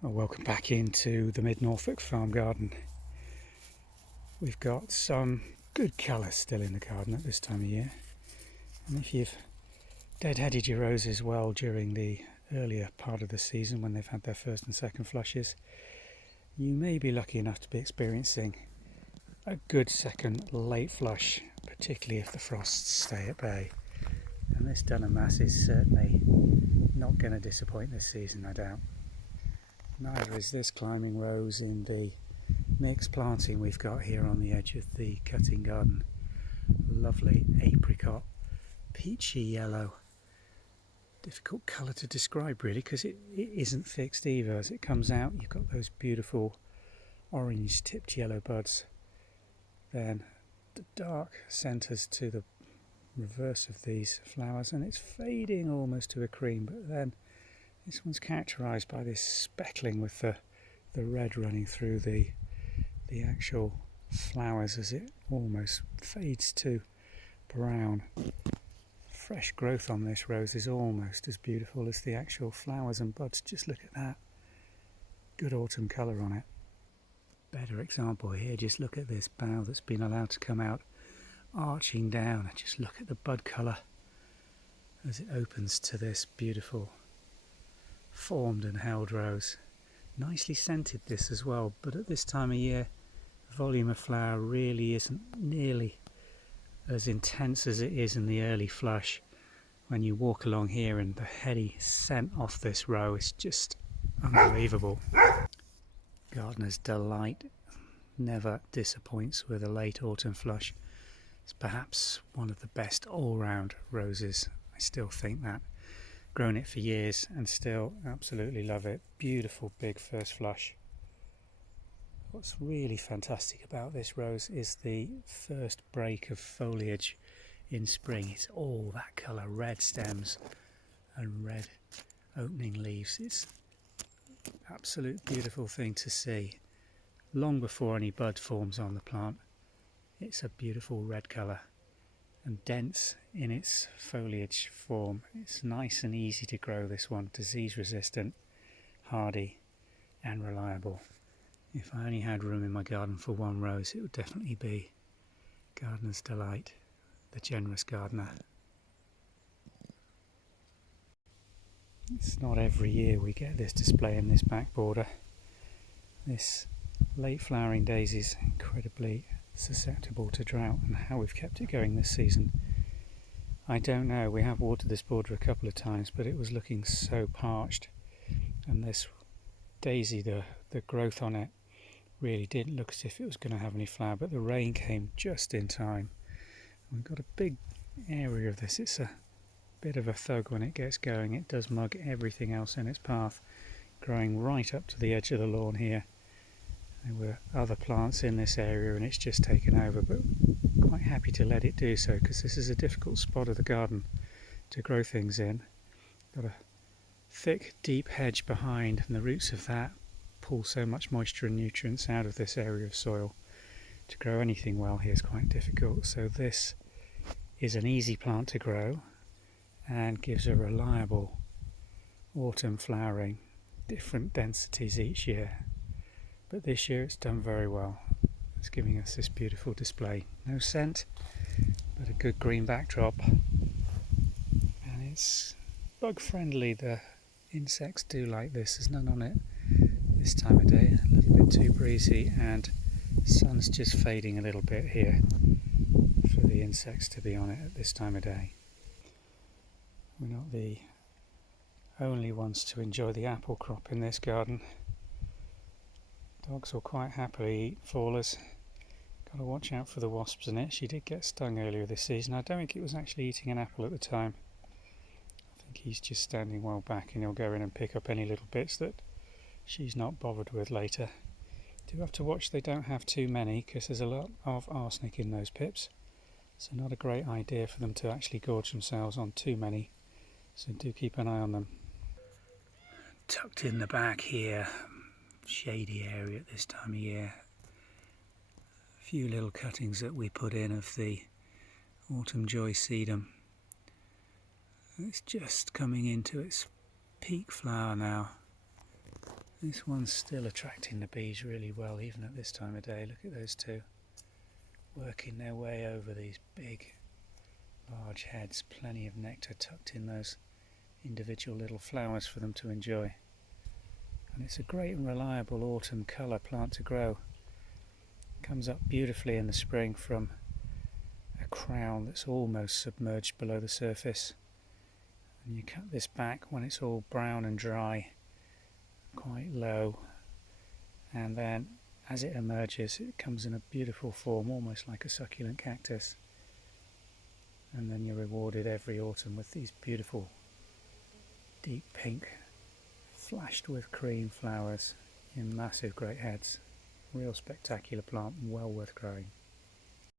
Well, welcome back into the Mid-Norfolk farm garden. We've got some good colour still in the garden at this time of year, and if you've deadheaded your roses well during the earlier part of the season when they've had their first and second flushes, you may be lucky enough to be experiencing a good second late flush, particularly if the frosts stay at bay. And this Dunham Massey is certainly not going to disappoint this season, I doubt. Neither is this climbing rose in the mixed planting we've got here on the edge of the cutting garden. Lovely apricot, peachy yellow. Difficult colour to describe really, because it isn't fixed either. As it comes out, you've got those beautiful orange tipped yellow buds. Then the dark centres to the reverse of these flowers, and it's fading almost to a cream, but then this one's characterised by this speckling with the red running through the actual flowers as it almost fades to brown. Fresh growth on this rose is almost as beautiful as the actual flowers and buds. Just look at that. Good autumn colour on it. Better example here, just look at this bough that's been allowed to come out arching down, and just look at the bud colour as it opens to this beautiful formed and held rose. Nicely scented this as well, but at this time of year the volume of flower really isn't nearly as intense as it is in the early flush. When you walk along here, and the heady scent off this row is just unbelievable. Gardner's Delight never disappoints with a late autumn flush. It's perhaps one of the best all-round roses. I still think that. Grown it for years and still absolutely love it. Beautiful big first flush. What's really fantastic about this rose is the first break of foliage in spring. It's all that colour, red stems and red opening leaves. It's an absolute beautiful thing to see. Long before any bud forms on the plant, it's a beautiful red colour and dense in its foliage form. It's nice and easy to grow, this one, disease resistant, hardy and reliable. If I only had room in my garden for one rose, it would definitely be Gardner's Delight, the generous gardener. It's not every year we get this display in this back border. This late flowering daisy is incredibly susceptible to drought, and how we've kept it going this season, I don't know. We have watered this border a couple of times, but it was looking so parched, and this daisy, the growth on it really didn't look as if it was going to have any flower, but the rain came just in time. We've got a big area of this. It's a bit of a thug when it gets going. It does mug everything else in its path, growing right up to the edge of the lawn here. There were other plants in this area and it's just taken over, but quite happy to let it do so, because this is a difficult spot of the garden to grow things in. Got a thick deep hedge behind, and the roots of that pull so much moisture and nutrients out of this area of soil. To grow anything well here is quite difficult, so this is an easy plant to grow and gives a reliable autumn flowering, different densities each year. But this year it's done very well. It's giving us this beautiful display. No scent, but a good green backdrop. And it's bug friendly. The insects do like this. There's none on it this time of day. A little bit too breezy, and the sun's just fading a little bit here for the insects to be on it at this time of day. We're not the only ones to enjoy the apple crop in this garden. Dogs will quite happily eat fallers. Got to watch out for the wasps in it. She did get stung earlier this season. I don't think it was actually eating an apple at the time. I think he's just standing well back, and he'll go in and pick up any little bits that she's not bothered with later. Do have to watch they don't have too many, because there's a lot of arsenic in those pips. So not a great idea for them to actually gorge themselves on too many. So do keep an eye on them. Tucked in the back here, shady area at this time of year. A few little cuttings that we put in of the autumn Joy Sedum. It's just coming into its peak flower now. This one's still attracting the bees really well even at this time of day. Look at those two working their way over these big large heads, plenty of nectar tucked in those individual little flowers for them to enjoy. And it's a great and reliable autumn colour plant to grow. Comes up beautifully in the spring from a crown that's almost submerged below the surface, and you cut this back when it's all brown and dry, quite low, and then as it emerges it comes in a beautiful form, almost like a succulent cactus, and then you're rewarded every autumn with these beautiful deep pink flashed with cream flowers in massive great heads. Real spectacular plant, well worth growing.